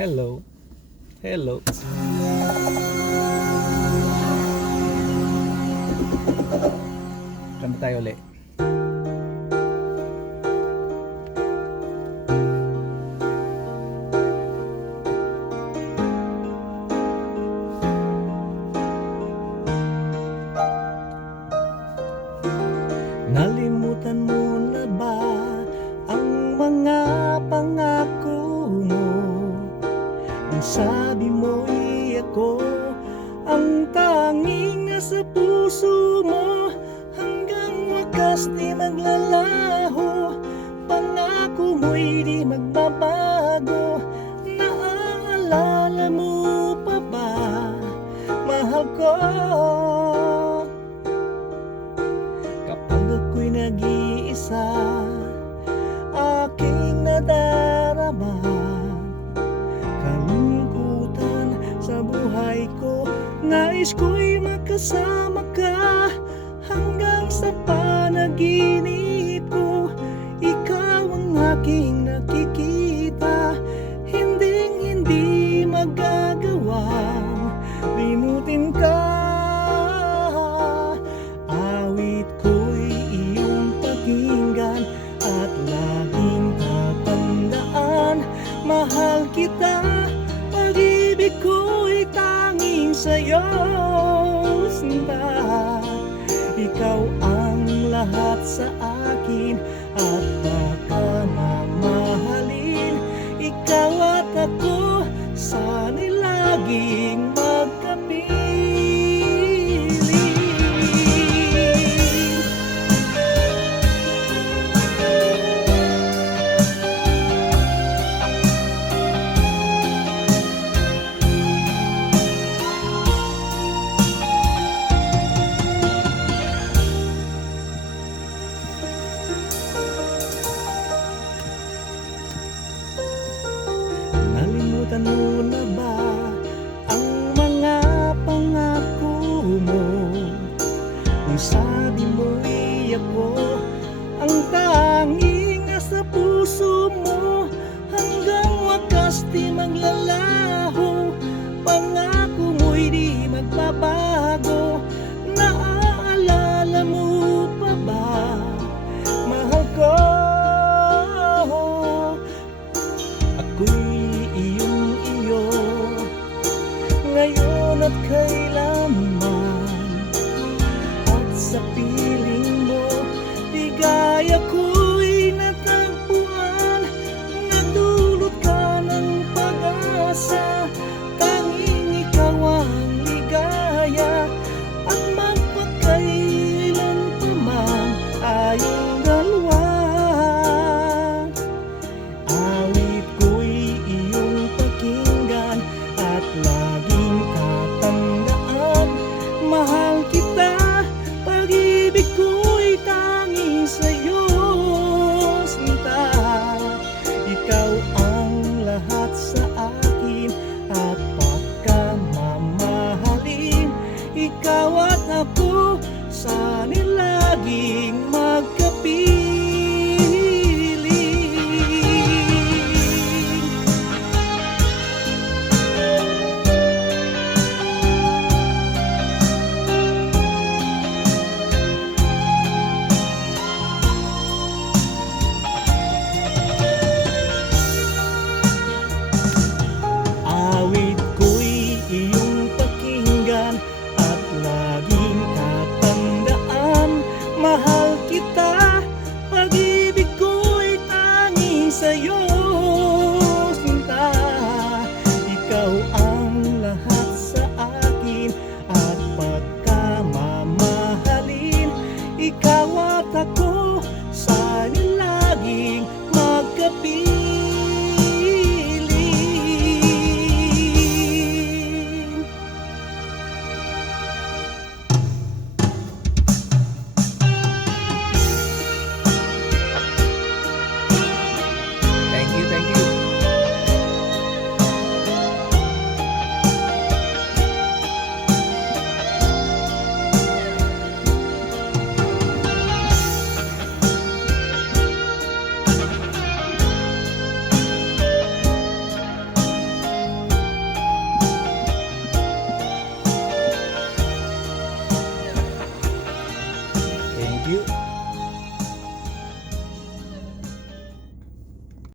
Hello. Hello. Kanta tayo ulit. Nalimutan mo na ba ang mga pangako mo? Ang sabi mo'y ako ang tanging nasa puso mo. Hanggang wakas di maglalaho, pangako mo'y di magbabago. Naaalala mo pa ba, mahal ko? Kapag ako'y nag-iisa, aking nadarama kalungkutan sa buhay ko. Nais ko'y makasama ka hanggang sa panaginip ko. Ikaw ang aking nakikita, hindi magagawang limutin ka. Awit ko'y iyong pakinggan at laging tatandaan, mahal kita, pag-ibig ko'y tanging sa'yo, sinta. Ikaw ang lahat sa akin at baka mamahalin. Ikaw at ako, sana'y laging magkapiling. Nalimutan mo na ba ang mga pangako mo? Kung sabi mo'y ako ang tanging nasa puso mo. Hanggang wakas di maglalaho, pangako mo'y di magbabago. Naaalala mo pa ba, mahal ko? Ako'y iyong-iyo ngayon at kailanman, at sa piling mo ligaya ko'y natagpuan. Nagdulot ka ng pag-asa, tanging ikaw ang ligaya, at magpakailan pa man tayong dalawa. Awit ko'y iyong pakinggan at laging tatandaan, mahal kita, pag-ibig ko'y tanging sa'yo, sinta. Ikaw ang lahat sa akin at pagkamamahalin. Ikaw at ako, sana'y laging magkapiling. Awit ko'y iyong pakinggan at laging tatandaan, mahal kita, pag-ibig ko'y tanging sa'yo, sinta. Ikaw ang lahat sa akin at pagkamamahalin. Ikaw at ako, sana'y laging magkapiling. Thank you, thank you.